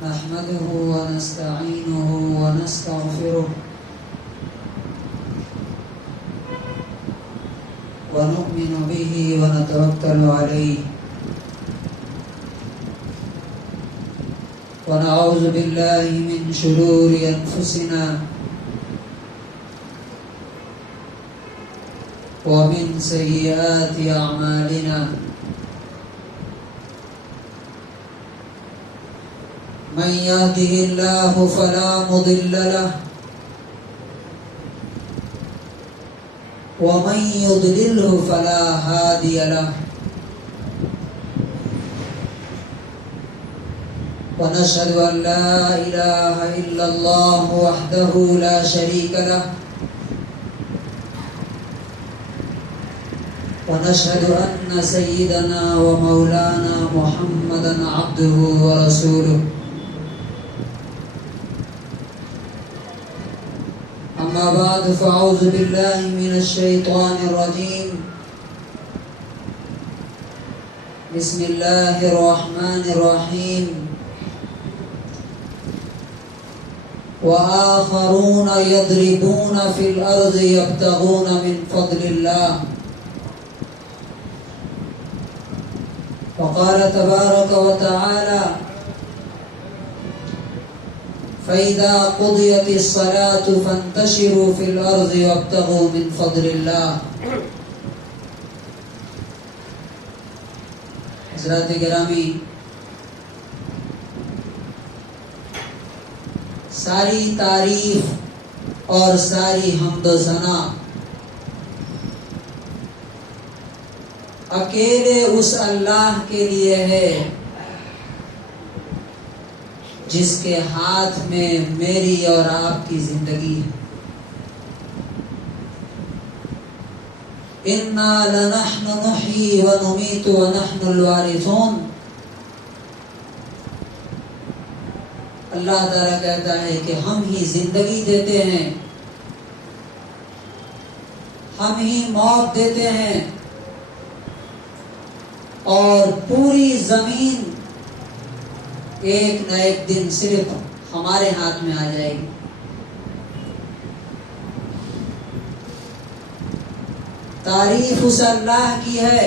نحمده ونستعينه ونستغفره ونؤمن به ونتوكل عليه ونعوذ بالله من شرور أنفسنا ومن سيئات أعمالنا من يهده الله فلا مضل له ومن يضلله فلا هادي له ونشهد أن لا إله إلا الله وحده لا شريك له ونشهد أن سيدنا ومولانا محمدا عبده ورسوله أما بعد فأعوذ بالله من الشيطان الرجيم بسم الله الرحمن الرحيم وآخرون يضربون في الأرض يبتغون من فضل الله وقال تبارك وتعالى فإذا قضيت الصلاة فانتشروا في الأرض وابتغوا من فضل الله. حضرات گرامی، ساری تعریف اور ساری حمد و ثنا اکیلے اس اللہ کے لیے ہے جس کے ہاتھ میں میری اور آپ کی زندگی ہے. اِنَّا لَنَحْنُ نُحْيِي وَنُمِيتُ وَنَحْنُ الْوَارِثُونَ. اللہ تعالیٰ کہتا ہے کہ ہم ہی زندگی دیتے ہیں، ہم ہی موت دیتے ہیں، اور پوری زمین ایک نہ ایک دن صرف ہمارے ہاتھ میں آ جائے گی. تعریف اس اللہ کی ہے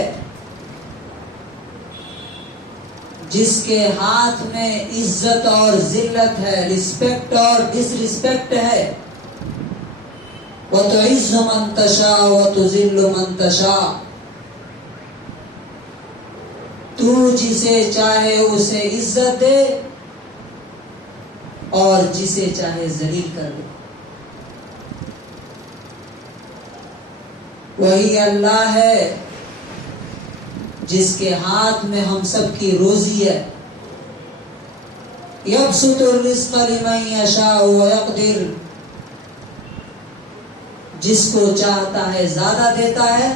جس کے ہاتھ میں عزت اور ذلت ہے، رسپیکٹ اور ڈس رسپیکٹ ہے. وَتُعِزُّ مَن تَشَاءُ وَتُذِلُّ مَن تَشَاءُ. تو جسے چاہے اسے عزت دے اور جسے چاہے ذلیل کر دے. وہی اللہ ہے جس کے ہاتھ میں ہم سب کی روزی ہے. یبسط الرزق لمن یشاء ویقدر. جس کو چاہتا ہے زیادہ دیتا ہے،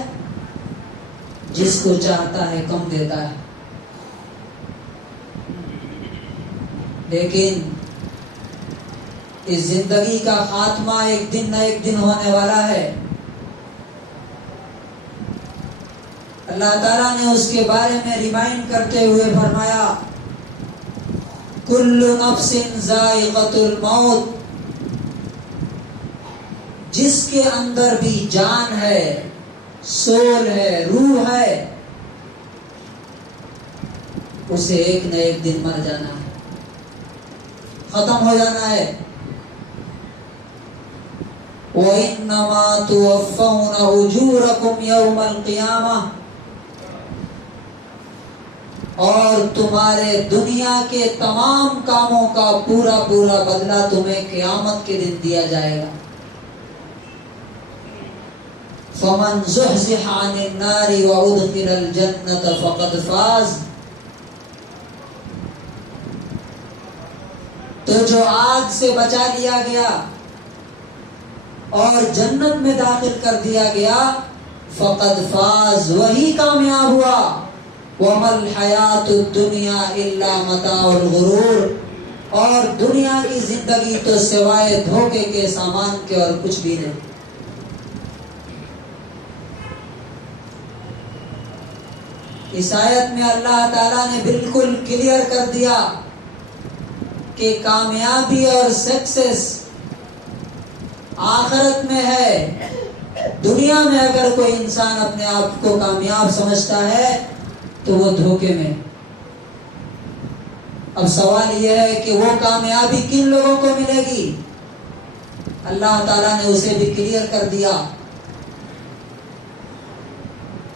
جس کو چاہتا ہے کم دیتا ہے. لیکن اس زندگی کا خاتمہ ایک دن نہ ایک دن ہونے والا ہے. اللہ تعالیٰ نے اس کے بارے میں ریمائنڈ کرتے ہوئے فرمایا کل نفس ذائقۃ الموت. جس کے اندر بھی جان ہے، سول ہے، روح ہے، اسے ایک نہ ایک دن مر جانا ہے، ختم ہو جانا ہے. وَإِنَّمَا تُوَفَّوْنَ أُجُورَكُمْ يَوْمَ الْقِيَامَةِ. اور تمہارے دنیا کے تمام کاموں کا پورا پورا بدلہ تمہیں قیامت کے دن دیا جائے گا. فَمَنْ زُحْزِحَ عَنِ النَّارِ وَأُدْخِلَ الْجَنَّةَ فَقَدْ فَازَ. تو جو آگ سے بچا لیا گیا اور جنت میں داخل کر دیا گیا، فقد فاز، وہی کامیاب ہوا. وَمَا الْحَيَاةُ الدُّنْيَا إِلَّا مَتَاعُ الْغُرُورِ. اور دنیا کی زندگی تو سوائے دھوکے کے سامان کے اور کچھ بھی نہیں. اس آیت میں اللہ تعالیٰ نے بالکل کلیئر کر دیا کہ کامیابی اور سکسیس آخرت میں ہے. دنیا میں اگر کوئی انسان اپنے آپ کو کامیاب سمجھتا ہے تو وہ دھوکے میں. اب سوال یہ ہے کہ وہ کامیابی کن لوگوں کو ملے گی؟ اللہ تعالیٰ نے اسے بھی کلیئر کر دیا.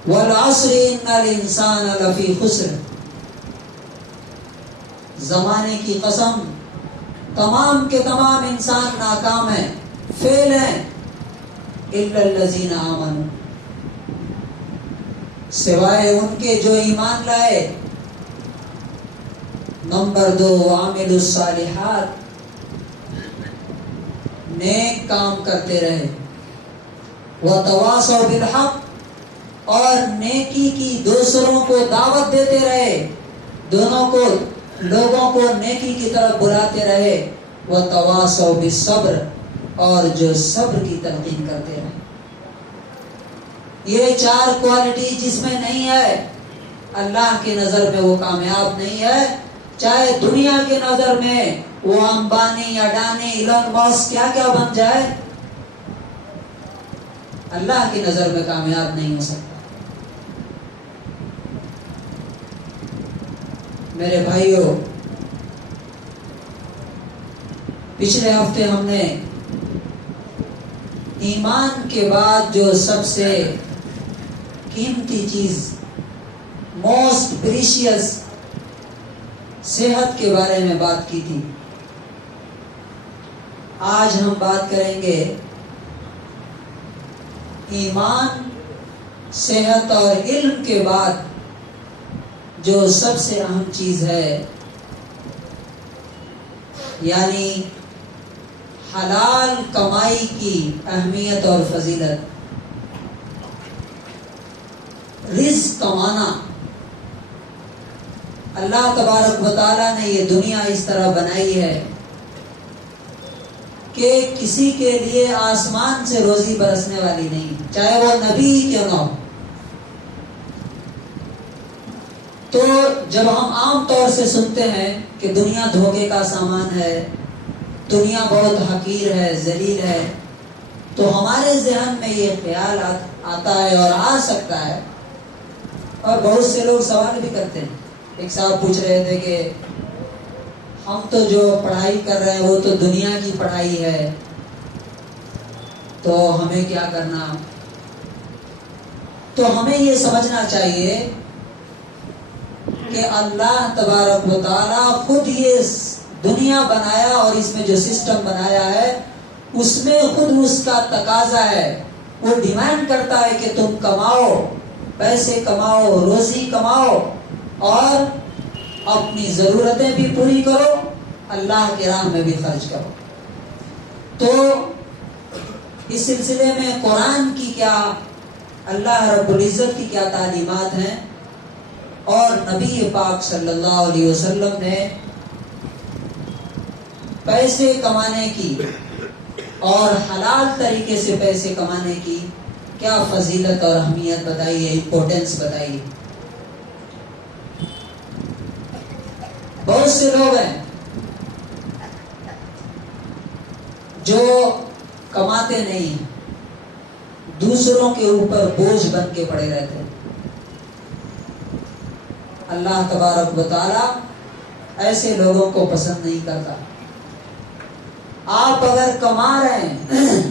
وَالْعَصْرِ إِنَّ الْإِنسَانَ لَفِي خُسْرٍ. زمانے کی قسم، تمام کے تمام انسان ناکام ہیں، فیل ہیں. إِلَّا الَّذِينَ آمَنُوا. سوائے ان کے جو ایمان لائے. نمبر 2 وَعَمِلُوا الصَّالِحَاتِ. نیک کام کرتے رہے. وَتَوَاصَوْا بِالْحَقِّ. اور نیکی کی دوسروں کو دعوت دیتے رہے، دونوں کو لوگوں کو نیکی کی طرف بلاتے رہے. وَتَوَاصَوْا بِالصَّبْرِ. اور جو صبر کی تلقین کرتے رہے. یہ 4 کوالٹی جس میں نہیں ہے، اللہ کی نظر میں وہ کامیاب نہیں ہے. چاہے دنیا کی نظر میں وہ امبانی، اڈانی، ایلن ماسک کیا بن جائے، اللہ کی نظر میں کامیاب نہیں ہو سکتا. میرے بھائیوں، پچھلے ہفتے ہم نے ایمان کے بعد جو سب سے قیمتی چیز، موسٹ پریشیس، صحت کے بارے میں بات کی تھی. آج ہم بات کریں گے ایمان، صحت اور علم کے بعد جو سب سے اہم چیز ہے، یعنی حلال کمائی کی اہمیت اور فضیلت. رزق کمانا. اللہ تبارک و تعالیٰ نے یہ دنیا اس طرح بنائی ہے کہ کسی کے لیے آسمان سے روزی برسنے والی نہیں، چاہے وہ نبی کیوں نہ ہو. تو جب ہم عام طور سے سنتے ہیں کہ دنیا دھوکے کا سامان ہے، دنیا بہت حقیر ہے، ذلیل ہے، تو ہمارے ذہن میں یہ خیال آتا ہے اور آ سکتا ہے. اور بہت سے لوگ سوال بھی کرتے ہیں. ایک صاحب پوچھ رہے تھے کہ ہم تو جو پڑھائی کر رہے ہیں وہ تو دنیا کی پڑھائی ہے، تو ہمیں کیا کرنا؟ تو ہمیں یہ سمجھنا چاہیے کہ اللہ تبارک و تعالیٰ خود یہ دنیا بنایا اور اس میں جو سسٹم بنایا ہے اس میں خود اس کا تقاضا ہے. وہ ڈیمانڈ کرتا ہے کہ تم کماؤ، پیسے کماؤ، روزی کماؤ اور اپنی ضرورتیں بھی پوری کرو، اللہ کے راہ میں بھی خرچ کرو. تو اس سلسلے میں قرآن کی کیا، اللہ رب العزت کی کیا تعلیمات ہیں، اور نبی پاک صلی اللہ علیہ وسلم نے پیسے کمانے کی اور حلال طریقے سے پیسے کمانے کی کیا فضیلت اور اہمیت بتائی ہے، امپورٹنس بتائی ہے. بہت سے لوگ ہیں جو کماتے نہیں، دوسروں کے اوپر بوجھ بن کے پڑے رہتے ہیں. اللہ تبارک و تعالیٰ ایسے لوگوں کو پسند نہیں کرتا. آپ اگر کما رہے ہیں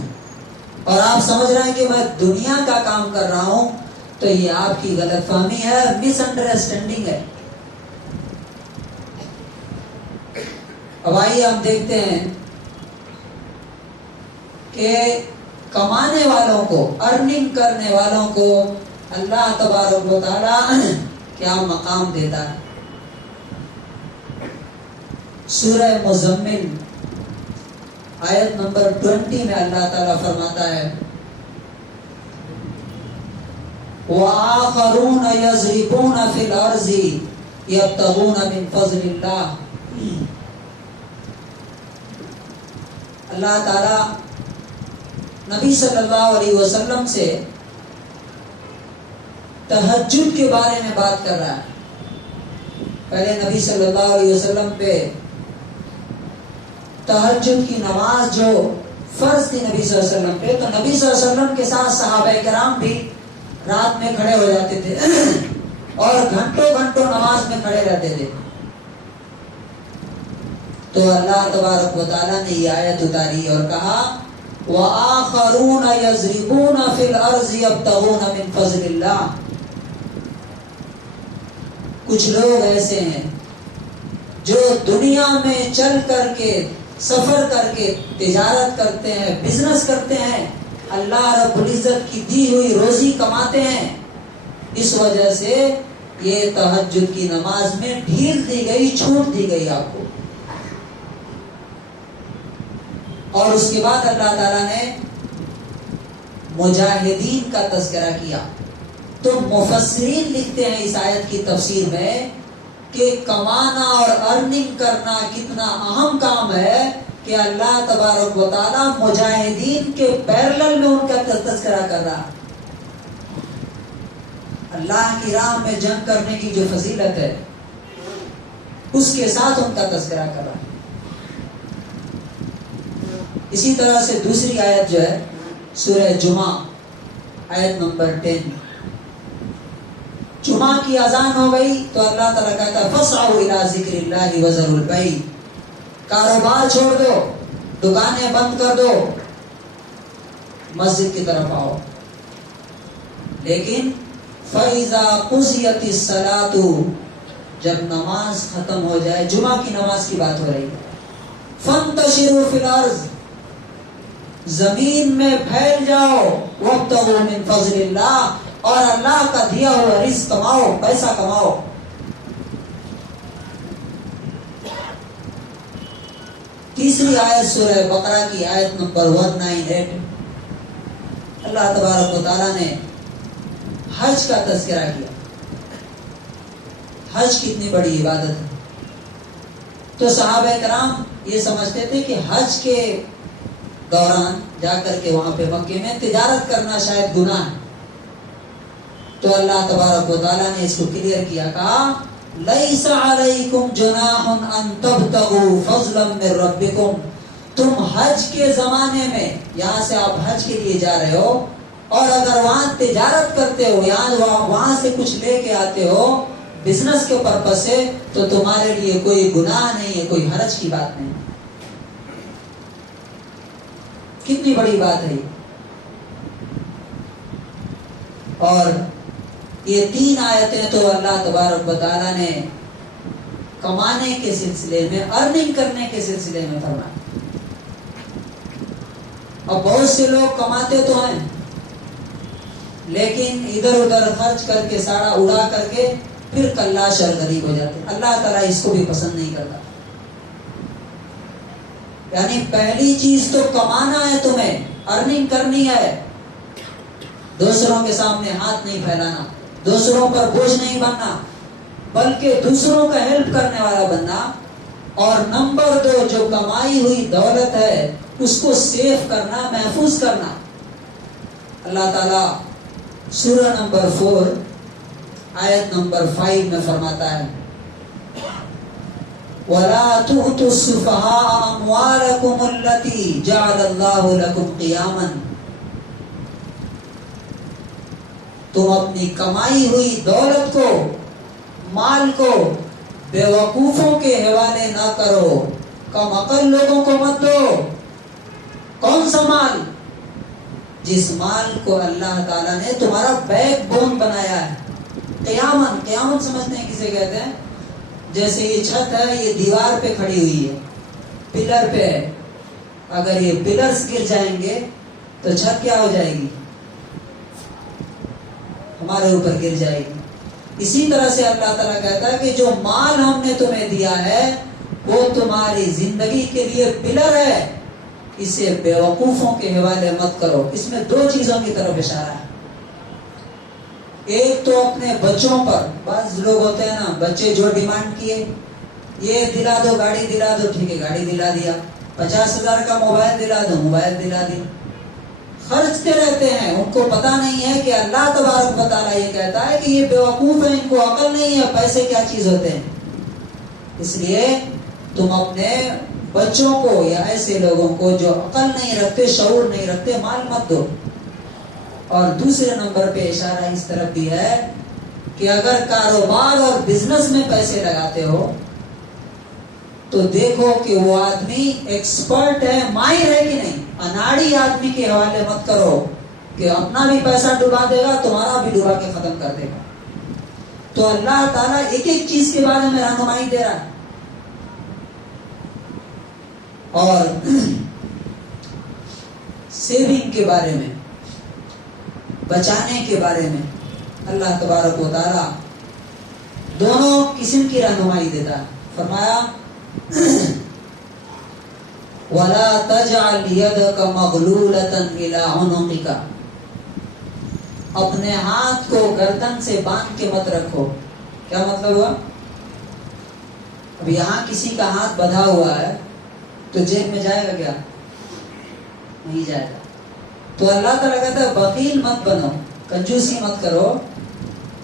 اور آپ سمجھ رہے ہیں کہ میں دنیا کا کام کر رہا ہوں، تو یہ آپ کی غلط فہمی ہے، مس انڈرسٹینڈنگ ہے. اب آئیے ہم دیکھتے ہیں کہ کمانے والوں کو، ارننگ کرنے والوں کو اللہ تبارک و تعالیٰ کیا مقام دیتا ہے. سورہ مزمل آیت نمبر 20 میں اللہ تعالیٰ فرماتا ہے وَآخَرُونَ يَضْرِبُونَ فِي الْأَرْضِ يَبْتَغُونَ مِنْ فَضْلِ اللَّهِ. اللہ تعالیٰ نبی صلی اللہ علیہ وسلم سے تہجد کے بارے میں بات کر رہا ہے. پہلے نبی صلی اللہ علیہ وسلم پہ تہجد کی نماز جو فرض تھی نبی صلی اللہ علیہ وسلم پہ، تو نبی صلی اللہ علیہ وسلم کے ساتھ صحابہ کرام بھی رات میں کھڑے ہو جاتے تھے اور گھنٹوں گھنٹوں نماز میں کھڑے رہتے تھے. تو اللہ تبارک و تعالیٰ نے یہ آیت اتاری اور کہا وَآخَرُونَ يَضْرِبُونَ فِي الْأَرْضِ يَبْتَغُونَ مِنْ فَضْلِ اللَّهِ. کچھ لوگ ایسے ہیں جو دنیا میں چل کر کے، سفر کر کے تجارت کرتے ہیں، بزنس کرتے ہیں، اللہ رب العزت کی دی ہوئی روزی کماتے ہیں. اس وجہ سے یہ تہجد کی نماز میں ڈھیل دی گئی، چھوٹ دی گئی آپ کو. اور اس کے بعد اللہ تعالیٰ نے مجاہدین کا تذکرہ کیا. تو مفسرین لکھتے ہیں اس آیت کی تفسیر میں کہ کمانا اور ارننگ کرنا کتنا اہم کام ہے کہ اللہ تبارک و تعالیٰ مجاہدین کے پیرلل میں ان کا تذکرہ کر رہا. اللہ کی راہ میں جنگ کرنے کی جو فضیلت ہے اس کے ساتھ ان کا تذکرہ کر رہا. اسی طرح سے دوسری آیت جو ہے سورہ جمعہ آیت نمبر 10، جمعہ کی اذان ہو گئی تو اللہ تعالیٰ کہتا ہے فَاسْعَوْا إِلَىٰ ذِكْرِ اللَّهِ وَذَرُوا الْبَيْعَ. کاروبار چھوڑ دو، دکانیں بند کر دو، مسجد کی طرف آؤ. لیکن فَإِذَا قُضِيَتِ الصَّلَاةُ، جب نماز ختم ہو جائے، جمعہ کی نماز کی بات ہو رہی ہے، فَانْتَشِرُوا فِي الْأَرْضِ، زمین میں پھیل جاؤ، وَابْتَغُوا مِنْ فَضْلِ اللَّهِ، اور اللہ کا دیا ہوا رزق کماؤ، پیسہ کماؤ. تیسری آیت سورہ بقرہ کی آیت نمبر 198، اللہ تبارک و تعالیٰ نے حج کا تذکرہ کیا. حج کتنی بڑی عبادت ہے. تو صحابہ کرام یہ سمجھتے تھے کہ حج کے دوران جا کر کے وہاں پہ مکے میں تجارت کرنا شاید گناہ ہے. تو اللہ تبارک و تعالیٰ نے اس کو کلیئر کیا، کہا لَيْسَ عَلَيْكُمْ جُنَاحٌ أَن تَبْتَغُوا فَضْلًا مِّن رَبِّكُمْ. تم حج کے زمانے میں، یہاں سے آپ حج کے لیے جا رہے ہو اور اگر وہاں تجارت کرتے ہو، وہاں سے کچھ لے کے آتے ہو بزنس کے پرپس سے، تو تمہارے لیے کوئی گناہ نہیں ہے، کوئی حرج کی بات نہیں. کتنی بڑی بات ہے. اور یہ 3 آیتیں تو اللہ تبارک و تعالیٰ نے کمانے کے سلسلے میں، ارننگ کرنے کے سلسلے میں فرمایا. اور بہت سے لوگ کماتے تو ہیں لیکن ادھر ادھر خرچ کر کے، سارا اڑا کر کے پھر کلاش اور غریب ہو جاتے. اللہ تعالیٰ اس کو بھی پسند نہیں کرتا. یعنی پہلی چیز تو کمانا ہے، تمہیں ارننگ کرنی ہے، دوسروں کے سامنے ہاتھ نہیں پھیلانا، دوسروں پر بوجھ نہیں بننا، بلکہ دوسروں کا ہیلپ کرنے والا بننا. اور نمبر 2، جو کمائی ہوئی دولت ہے اس کو سیف کرنا، محفوظ کرنا. اللہ تعالیٰ سورہ نمبر 4 آیت نمبر 5 میں فرماتا ہے وَلَا تُؤْتُوا السُّفَهَاءَ أَمْوَالَكُمُ الَّتِي جَعَلَ اللَّهُ لَكُمْ قِيَامًا. تم اپنی کمائی ہوئی دولت کو، مال کو بے وقوفوں کے حوالے نہ کرو، کم عقل لوگوں کو مت دو. کون سا مال؟ جس مال کو اللہ تعالیٰ نے تمہارا بیک بون بنایا ہے. قیامن، قیامن سمجھتے ہیں کسے کہتے ہیں؟ جیسے یہ چھت ہے، یہ دیوار پہ کھڑی ہوئی ہے، پلر پہ ہے. اگر یہ پلرز گر جائیں گے تو چھت کیا ہو جائے گی؟ ہمارے اوپر گر جائے گی. اسی طرح سے اللہ تعالیٰ کہتا ہے کہ جو مال ہم نے تمہیں دیا ہے وہ تمہاری زندگی کے لیے پلر ہے، اسے بے وقوفوں کے حوالے مت کرو. اس میں 2 چیزوں کی طرف اشارہ ہے. ایک تو اپنے بچوں پر، بعض لوگ ہوتے ہیں نا، بچے جو ڈیمانڈ کیے، یہ دلا دو، گاڑی دلا دو، ٹھیک ہے گاڑی دلا دیا، 50,000 کا موبائل دلا دو، موبائل دلا دیا. خرچتے رہتے ہیں، ان کو پتا نہیں ہے کہ اللہ تبارک و تعالیٰ یہ کہتا ہے کہ یہ بیوقوف ہیں، ان کو عقل نہیں ہے پیسے کیا چیز ہوتے ہیں. اس لیے تم اپنے بچوں کو یا ایسے لوگوں کو جو عقل نہیں رکھتے، شعور نہیں رکھتے، مال مت دو۔ اور دوسرے نمبر پہ اشارہ اس طرف بھی ہے کہ اگر کاروبار اور بزنس میں پیسے لگاتے ہو تو دیکھو کہ وہ آدمی ایکسپرٹ ہے، ماہر ہے کہ نہیں۔ اناڑی آدمی کے حوالے مت کرو کہ اپنا بھی پیسہ ڈبا دے گا، تمہارا بھی ڈبا کے ختم کر دے گا۔ تو اللہ تعالیٰ ایک ایک چیز کے بارے میں رہنمائی دے رہا ہے۔ اور سیونگ کے بارے میں، بچانے کے بارے میں اللہ تبارک و تعالیٰ دونوں قسم کی رہنمائی دیتا ہے۔ فرمایا وَلَا تَجْعَلْ يَدَكَ مَغْلُولَةً إِلَىٰ عُنُقِكَ، اپنے ہاتھ کو گردن سے باندھ کے مت رکھو۔ کیا مطلب ہوا؟ اب یہاں کسی کا ہاتھ بندھا ہوا ہے تو جیب میں جائے گا کیا؟ نہیں جائے گا۔ تو اللہ تعالیٰ کہتا ہے بخیل مت بنو، کنجوسی مت کرو۔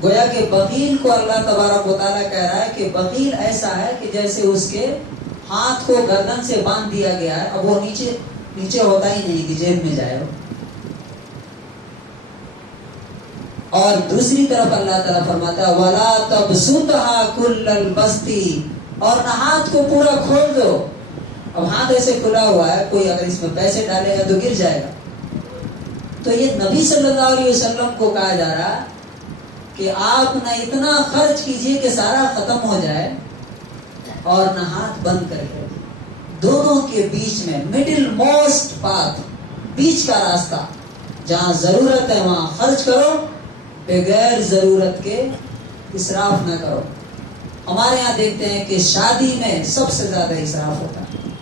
گویا کہ بخیل کو اللہ تبارک و تعالیٰ کہہ رہا ہے کہ بخیل ایسا ہے کہ جیسے اس کے ہاتھ کو گردن سے باندھ دیا گیا ہے، اب وہ نیچے ہوتا ہی نہیں کہ جیب میں جائے۔ اور دوسری طرف اللہ تعالیٰ فرماتا ہے وَلَا تَبْسُطْهَا كُلَّ الْبَسْطِ، اور نہ ہاتھ کو پورا کھول دو۔ اب ہاتھ ایسے کھلا ہوا ہے، کوئی اگر اس میں پیسے ڈالے گا تو گر جائے گا۔ تو یہ نبی صلی اللہ علیہ وسلم کو کہا جا رہا کہ آپ نہ اتنا خرچ کیجئے کہ سارا ختم ہو جائے، اور نہ ہاتھ بند کر کے۔ دونوں کے بیچ میں مڈل موسٹ پاتھ، بیچ کا راستہ، جہاں ضرورت ہے وہاں خرچ کرو، بغیر ضرورت کے اسراف نہ کرو۔ ہمارے ہاں دیکھتے ہیں کہ شادی میں سب سے زیادہ اسراف ہوتا ہے۔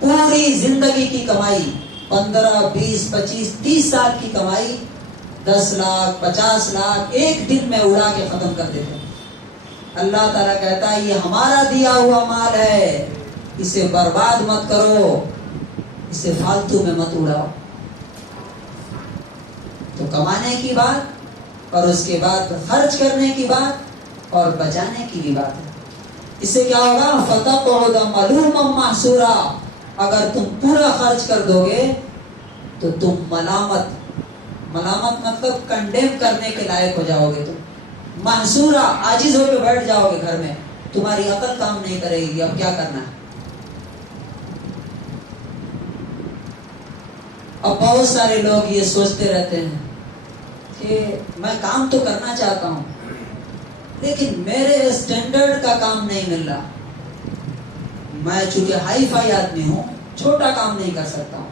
پوری زندگی کی کمائی 15 20 25 30 سال کی کمائی 10 لاکھ 50 لاکھ ایک دن میں اڑا کے ختم کر دیتے ہیں۔ اللہ تعالیٰ کہتا ہے یہ ہمارا دیا ہوا مال ہے، اسے برباد مت کرو، اسے فالتو میں مت اڑاؤ۔ تو کمانے کی بات اور اس کے بعد خرچ کرنے کی بات اور بچانے کی بھی بات ہے۔ اس سے کیا ہوگا؟ فَتَقْعُدَ مَلُومًا مَحْسُورًا، اگر تم پورا خرچ کر دو گے تو تم ملامت مطلب کنڈیم کرنے کے لائق ہو جاؤ گے، تم محسورا عاجز ہو کے بیٹھ جاؤ گے گھر میں، تمہاری عقل کام نہیں کرے گی اب کیا کرنا ہے۔ اب بہت سارے لوگ یہ سوچتے رہتے ہیں کہ میں کام تو کرنا چاہتا ہوں لیکن میرے اسٹینڈرڈ کا کام نہیں مل رہا، میں چونکہ ہائی فائی آدمی ہوں چھوٹا کام نہیں کر سکتا ہوں،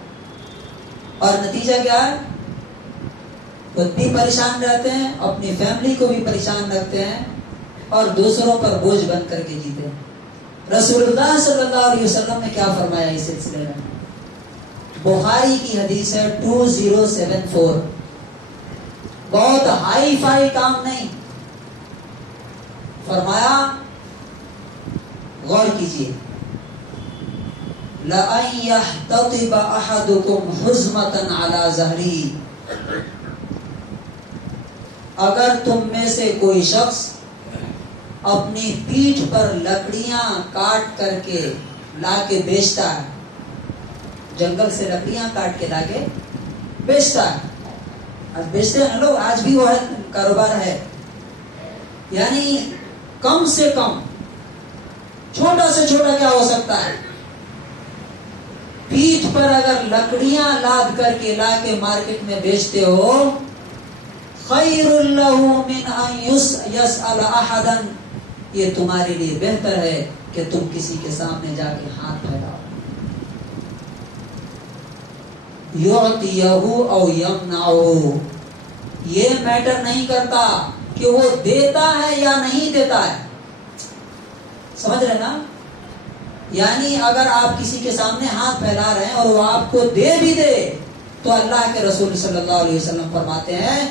اور نتیجہ کیا ہے؟ خود بھی پریشان رہتے ہیں، اپنی فیملی کو بھی پریشان رکھتے ہیں، اور دوسروں پر بوجھ بن کر کے جیتے ہیں۔ رسول اللہ صلی اللہ علیہ وسلم نے کیا فرمایا اس سلسلے میں؟ بخاری کی حدیث ہے 2074، بہت ہائی فائی کام نہیں، فرمایا غور کیجیے، لَأَن يَحْتَطِبَ أَحَدُكُمْ حُزْمَةً عَلَى ظَهْرِهِ، اگر تم میں سے کوئی شخص اپنی پیٹھ پر لکڑیاں کاٹ کر کے لا کے بیچتا ہے، جنگل سے لکڑیاں کاٹ کے لا کے بیچتا ہے، آج بیچتے ہیں لوگ، آج بھی وہ کاروبار ہے، یعنی کم سے کم چھوٹا سے چھوٹا کیا ہو سکتا ہے؟ پیٹھ پر اگر لکڑیاں لاد کر کے لا کے مارکیٹ میں بیچتے ہو، خیر لہ من ان یسأل احدا، یہ تمہارے لیے بہتر ہے کہ تم کسی کے سامنے جا کے ہاتھ پھیلاؤ، یعطیہ او یمنعہ، یہ میٹر نہیں کرتا کہ وہ دیتا ہے یا نہیں دیتا ہے، سمجھ رہے نا؟ یعنی اگر آپ کسی کے سامنے ہاتھ پھیلا رہے ہیں اور وہ آپ کو دے بھی دے تو اللہ کے رسول صلی اللہ علیہ وسلم فرماتے ہیں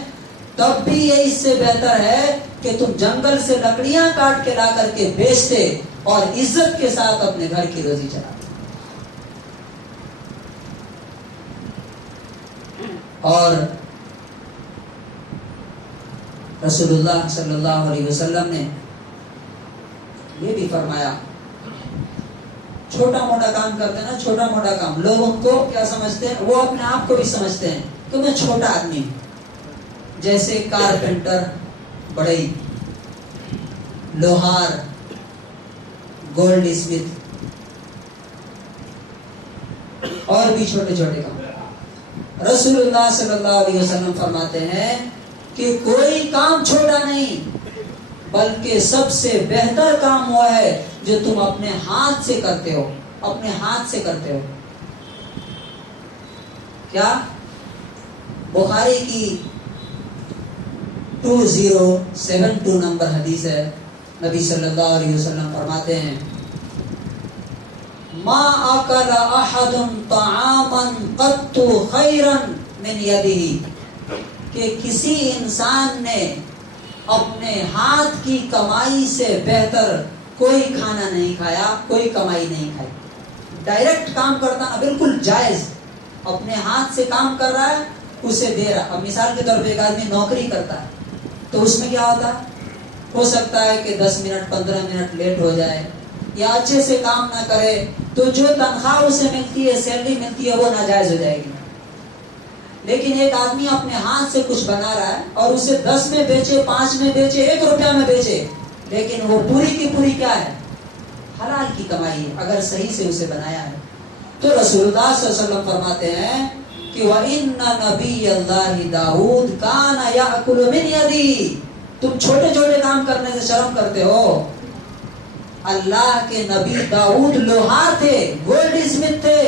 تب بھی یہ اس سے بہتر ہے کہ تم جنگل سے لکڑیاں کاٹ کے لا کر کے بیچتے اور عزت کے ساتھ اپنے گھر کی روزی چلاتے۔ اور رسول اللہ صلی اللہ علیہ وسلم نے یہ بھی فرمایا چھوٹا موٹا کام کرتے ہیں نا، چھوٹا موٹا کام، لوگ ان کو کیا سمجھتے ہیں؟ وہ اپنے آپ کو بھی سمجھتے ہیں کہ میں چھوٹا آدمی ہوں، جیسے کارپینٹر بڑھئی، لوہار، گولڈ اسمتھ اور بھی چھوٹے چھوٹے کام۔ رسول اللہ صلی اللہ علیہ وسلم فرماتے ہیں کہ کوئی کام چھوٹا نہیں، بلکہ سب سے بہتر کام وہ ہے جو تم اپنے ہاتھ سے کرتے ہو، اپنے ہاتھ سے کرتے ہو۔ کیا؟ بخاری کی 2072 نمبر حدیث ہے، نبی صلی اللہ علیہ وسلم فرماتے ہیں ما اکل احد طعاما قط خیرا من یدہ، کہ کسی انسان نے اپنے ہاتھ کی کمائی سے بہتر کوئی کھانا نہیں کھایا، کوئی کمائی نہیں کھائی۔ ڈائریکٹ کام کرتا، بالکل جائز، اپنے ہاتھ سے کام کر رہا ہے، اسے دے رہا۔ اب مثال کے طور پہ ایک آدمی نوکری کرتا ہے تو اس میں کیا ہوتا ہے؟ ہو سکتا ہے کہ 10 منٹ 15 منٹ لیٹ ہو جائے یا اچھے سے کام نہ کرے، تو جو تنخواہ اسے ملتی ہے، سیلری ملتی ہے، وہ ناجائز ہو جائے گی۔ لیکن ایک آدمی اپنے ہاتھ سے کچھ بنا رہا ہے اور اسے 10 میں بیچے، 5 میں بیچے، 1 روپیہ میں بیچے، لیکن وہ پوری کی پوری کیا ہے؟ حلال کی کمائی ہے، اگر صحیح سے اسے بنایا ہے۔ تو رسول اللہ صلی اللہ علیہ وسلم فرماتے ہیں کہ وَإِنَّ نَبِيَّ اللَّهِ دَاوُودَ كَانَ يَأْكُلُ مِنْ يَدِهِ، تم چھوٹے چھوٹے کام کرنے سے شرم کرتے ہو۔ اللہ کے نبی داؤد لوہار تھے، گولڈ اسمتھ تھے،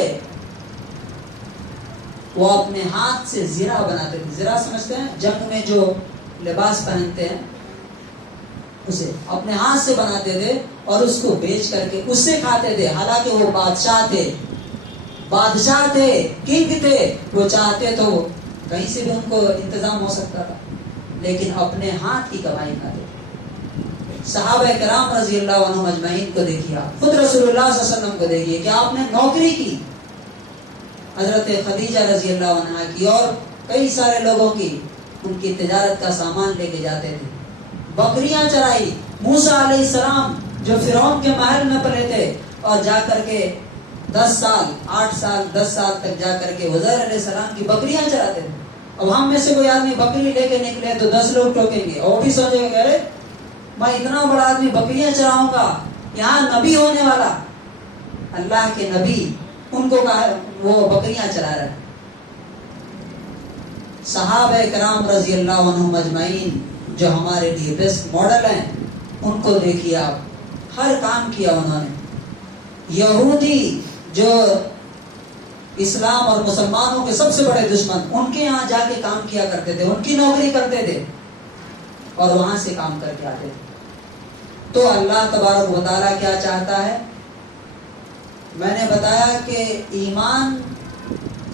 وہ اپنے ہاتھ سے زرہ بناتے تھے۔ زرہ سمجھتے ہیں؟ جنگ میں جو لباس پہنتے ہیں اسے اپنے ہاتھ سے بناتے تھے اور اس کو بیچ کر کے اس سے کھاتے تھے۔ حالانکہ وہ بادشاہ تھے، بادشاہ تھے، کنگ تھے، وہ چاہتے تو کہیں سے بھی ان کو انتظام ہو سکتا تھا، لیکن اپنے ہاتھ کی کمائی کھاتے تھے۔ صحابہ کرام رضی اللہ عنہم اجمعین کو دیکھیے، خود رسول اللہ صلی اللہ علیہ وسلم کو دیکھیے کہ آپ نے نوکری کی، حضرت خدیجہ رضی اللہ عنہا کی اور کئی سارے لوگوں کی، ان کی تجارت کا سامان لے کے جاتے تھے، بکریاں چرائی۔ موسیٰ علیہ السلام جو فرعون کے محل میں پلے تھے اور جا کر کے 10 سال 8 سال 10 سال تک جا کر کے عزیر علیہ السلام کی بکریاں چراتے تھے۔ اب ہم میں سے کوئی آدمی بکری لے کے نکلے تو 10 لوگ ٹوکیں گے، اور وہ بھی سوچے گا کہ ارے میں اتنا بڑا آدمی بکریاں چراؤں گا، یہاں نبی ہونے والا، اللہ کے نبی، ان کو کہا وہ بکریاں چرا رہے۔ صحابہ کرام رضی اللہ عنہم اجمعین جو ہمارے لیے بیسٹ ماڈل ہیں، ان کو دیکھیے آپ، ہر کام کیا انہوں نے۔ یہودی جو اسلام اور مسلمانوں کے سب سے بڑے دشمن، ان کے یہاں جا کے کام کیا کرتے تھے، ان کی نوکری کرتے تھے اور وہاں سے کام کر کے آتے تھے۔ تو اللہ تبارک و تعالیٰ کیا چاہتا ہے؟ میں نے بتایا کہ ایمان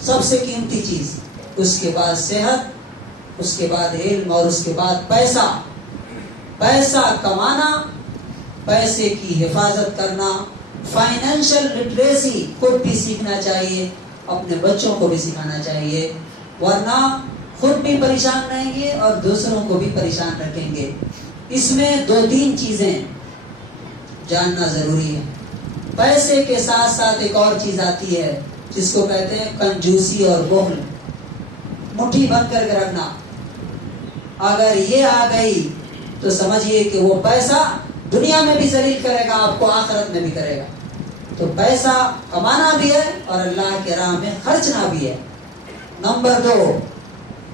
سب سے قیمتی چیز، اس کے بعد صحت، اس کے بعد علم اور اس کے بعد پیسہ۔ پیسہ کمانا، پیسے کی حفاظت کرنا، فائنینشل لٹریسی خود بھی سیکھنا چاہیے، اپنے بچوں کو بھی سکھانا چاہیے، ورنہ خود بھی پریشان رہیں گے اور دوسروں کو بھی پریشان رکھیں گے۔ اس میں 2-3 چیزیں جاننا ضروری ہے۔ پیسے کے ساتھ ساتھ ایک اور چیز آتی ہے جس کو کہتے ہیں کنجوسی اور بخل، مٹھی بند کر کے رکھنا۔ اگر یہ آ گئی تو سمجھیے کہ وہ پیسہ دنیا میں بھی ذلیل کرے گا، آپ کو آخرت میں بھی کرے گا۔ تو پیسہ کمانا بھی ہے اور اللہ کے راہ میں خرچنا بھی ہے۔ نمبر 2،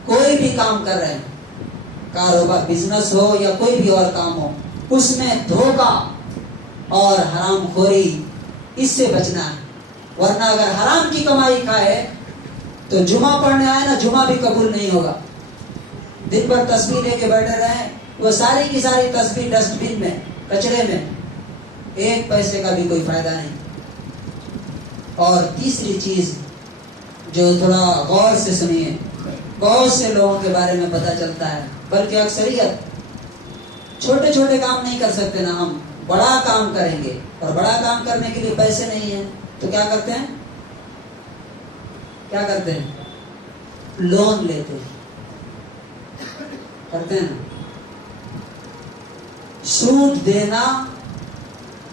کوئی بھی کام کر رہے ہیں، کاروبار، بزنس ہو یا کوئی بھی اور کام ہو، اس میں دھوکہ اور حرام خوری، اس سے بچنا ہے۔ ورنہ اگر حرام کی کمائی کھائے تو جمعہ پڑھنے آئے نا، جمعہ بھی قبول نہیں ہوگا۔ دن بھر تسبیح لے کے بیٹھے رہیں، وہ ساری کی ساری تسبیح ڈسٹ بن میں، کچرے میں، 1 پیسے کا بھی کوئی فائدہ نہیں۔ اور تیسری چیز جو تھوڑا غور سے سنیے، بہت سے لوگوں کے بارے میں پتہ چلتا ہے، بلکہ اکثریت چھوٹے چھوٹے کام نہیں کر سکتے نا، ہم بڑا کام کریں گے، اور بڑا کام کرنے کے لیے پیسے نہیں ہیں تو کیا کرتے ہیں؟ کیا کرتے ہیں؟ لون لیتے ہیں، کرتے ہیں نا۔ سود دینا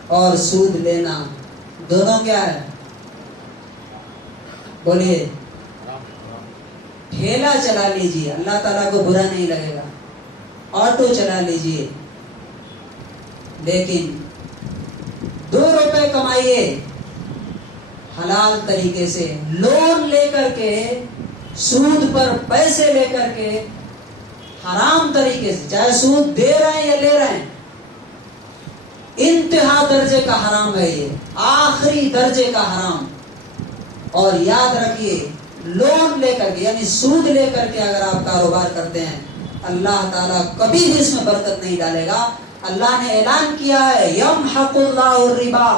اور سود لینا دونوں کیا ہے؟ بولیے. ٹھیلا چلا لیجیے، اللہ تعالیٰ کو برا نہیں لگے گا. آٹو چلا لیجیے، لیکن 2 روپے کمائیے حلال طریقے سے. لون لے کر کے، سود پر پیسے لے کر کے، حرام طریقے سے، چاہے سود دے رہے ہیں یا لے رہے ہیں، انتہا درجے کا حرام ہے یہ، آخری درجے کا حرام. اور یاد رکھیے، لون لے کر کے یعنی سود لے کر کے اگر آپ کاروبار کرتے ہیں، اللہ تعالیٰ کبھی بھی اس میں برکت نہیں ڈالے گا. اللہ نے اعلان کیا ہے یمحق اللہ الربا،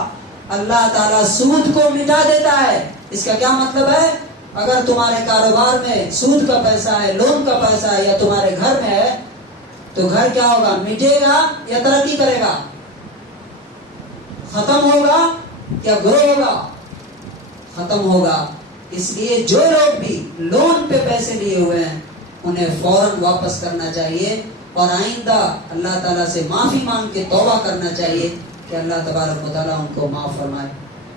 اللہ تعالیٰ سود کو مٹا دیتا ہے. اس کا کیا مطلب ہے؟ اگر تمہارے کاروبار میں سود کا پیسہ ہے، لون کا پیسہ ہے، یا تمہارے گھر میں ہے، تو گھر کیا ہوگا؟ مٹے گا یا ترقی کرے گا؟ ختم ہوگا یا گرو ہوگا؟ ختم ہوگا. اس لیے جو لوگ بھی لون پہ پیسے لیے ہوئے ہیں انہیں فوراً واپس کرنا چاہیے، اور آئندہ اللہ تعالیٰ سے معافی مانگ کے توبہ کرنا چاہیے کہ اللہ تبارک و تعالیٰ ان کو معاف فرمائے.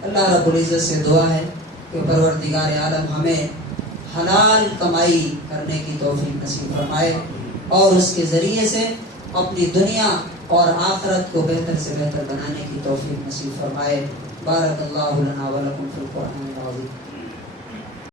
اللہ رب العزت سے دعا ہے کہ پروردگار عالم ہمیں حلال کمائی کرنے کی توفیق نصیب فرمائے، اور اس کے ذریعے سے اپنی دنیا اور آخرت کو بہتر سے بہتر بنانے کی توفیق نصیب فرمائے. بارک اللہ لنا ولکم فی القرآن العظیم.